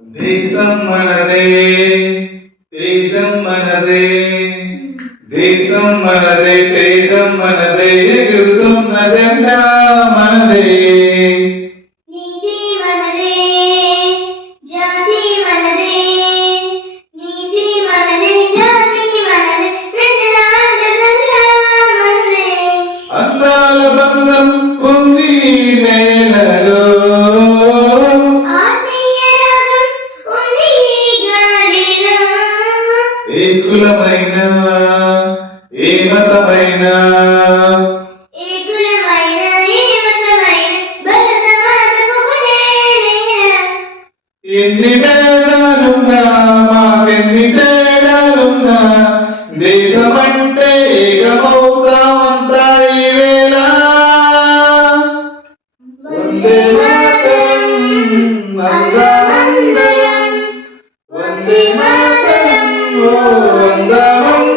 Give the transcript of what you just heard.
దేశం మనదే దేశం మనదే దేశం మనదే దేశం మనదే ఎగురుతున్న జెండా మనదే నీతి మనదే జాతి మనదే నీతి మనదే జాతి మనదే ప్రజల అండదండ మనదే అందాల బంధం ఉంది ఈ నేలలో ఆత్మీయ రాగం ఉంది ఈ గాలిలో ఏ కులమైన ఏ మతమైన ఏ కులమైన ఏ మతమైన భరత మాతకు ఒకటేనయ్యా. ఎన్ని భేదాలున్నా మాకెన్ని తేడాలున్నా దేశమంటే ఏకమవుతామంతా ఈవేళ వందే మాతరం అందమందరం వందే మాతరం ఓ అందమందరం